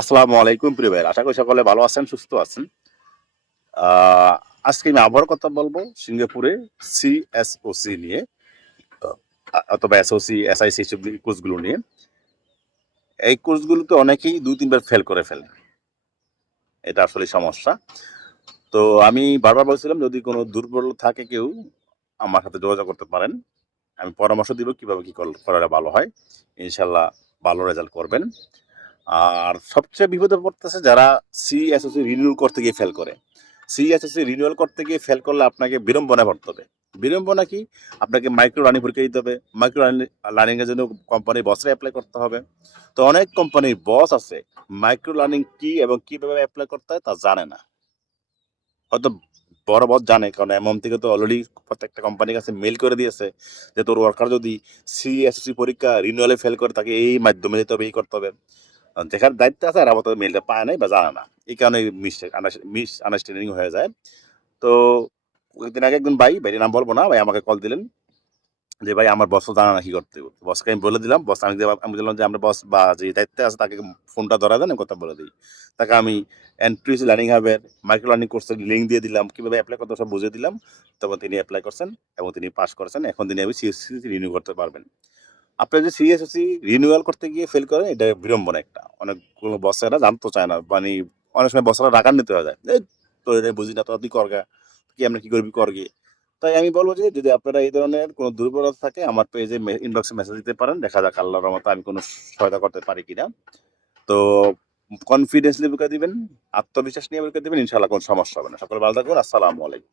আসসালামু আলাইকুম, প্রিয় ভাইয়ের। আশা করি সকলে ভালো আছেন, সুস্থ আছেন। আজকে আমি আবার কথা বলব সিঙ্গাপুরে সিএসওসি নিয়ে অথবা এসওসি এসআইসি সব কোর্সগুলো নিয়ে। এই কোর্সগুলোতে অনেকেই দুই, তিনবার ফেল করে ফেলে। এটা আসলে সমস্যা। তো আমি বারবার বলছিলাম, যদি কোনো দুর্বল থাকে কেউ, আমার সাথে যোগাযোগ করতে পারেন। আমি পরামর্শ দিব কীভাবে কি করলে ভালো হয়। ইনশাল্লাহ ভালো রেজাল্ট করবেন। আর সবচেয়ে বিপদে পড়তেছে যারা সিএসএসসি রিনিউয়াল করতে গিয়ে ফেল করে। সিএসএসসি রিনিউয়াল করতে গিয়ে ফেল করলে আপনাকে বিড়ম্বনা পড়তে হবে। বিড়ম্বনা কি? আপনাকে মাইক্রো রানিং পরীক্ষা দিতে হবে। মাইক্রো লার্নিং এর জন্য কোম্পানির বসে অ্যাপ্লাই করতে হবে। তো অনেক কোম্পানির বস আছে মাইক্রো লার্নিং কি এবং কীভাবে অ্যাপ্লাই করতে হয় তা জানে না। হয়তো বড় বস জানে, কারণ এমন থেকে তো অলরেডি প্রত্যেকটা কোম্পানির কাছে মেল করে দিয়েছে যে তোর ওয়ার্কার যদি সিএসসি পরীক্ষা রিনিউয়ালে ফেল করে, তাকে এই মাধ্যমে দিতে হবে, এই করতে হবে। দেখার দায়িত্ব আছে আর আমাদের মেলটা পায় নাই বা জানে না। এই কারণে মিস্টেক মিস আন্ডারস্ট্যান্ডিং হয়ে যায়। তো কয়েকদিন আগে একদিন ভাই, ভাইয়ের নাম বলব না, ভাই আমাকে কল দিলেন যে, ভাই, আমার বস জানা না কি করতে বসকে আমি বলে দিলাম বস আমি আমি বললাম যে, আমরা বস বা যে দায়িত্বে আছে তাকে ফোনটা ধরা দেন কথা বলে দিই। তাকে আমি এন্ট্রিস লার্নিং হাবের মাইক্রো লার্নিং কোর্সের লিঙ্ক দিয়ে দিলাম। কীভাবে অ্যাপ্লাই করতে সব বুঝিয়ে দিলাম। তখন তিনি অ্যাপ্লাই করছেন এবং তিনি পাস করেছেন। এখন তিনি আমি সিএসসি রিনিউ করতে পারবেন। আপনি যদি সিএসসি রিনিউয়াল করতে গিয়ে ফেল করেন, এটা বিড়ম্বনা একটা। অনেক অনেকগুলো বসেরা জানতে চায় না মানে অনেক সময় বসেরা রাগান নিতে হয়ে যায়। তো এটা বুঝি না তো তুই করগা কি আমরা কী করবি করগে তাই আমি বলব যে, যদি আপনারা এই ধরনের কোনো দুর্বলতা থাকে, আমার পেজে ইনবক্সে মেসেজ দিতে পারেন, দেখা যাক আল্লাহর রহমতে আমি কোনো সহায়তা করতে পারি কিনা। তো কনফিডেন্সলি বুকে দিবেন, আত্মবিশ্বাস নিয়ে বুকে দিবেন ইনশাল্লাহ কোনো সমস্যা হবে না। সকলে ভালো থাকবেন আসসালামু আলাইকুম।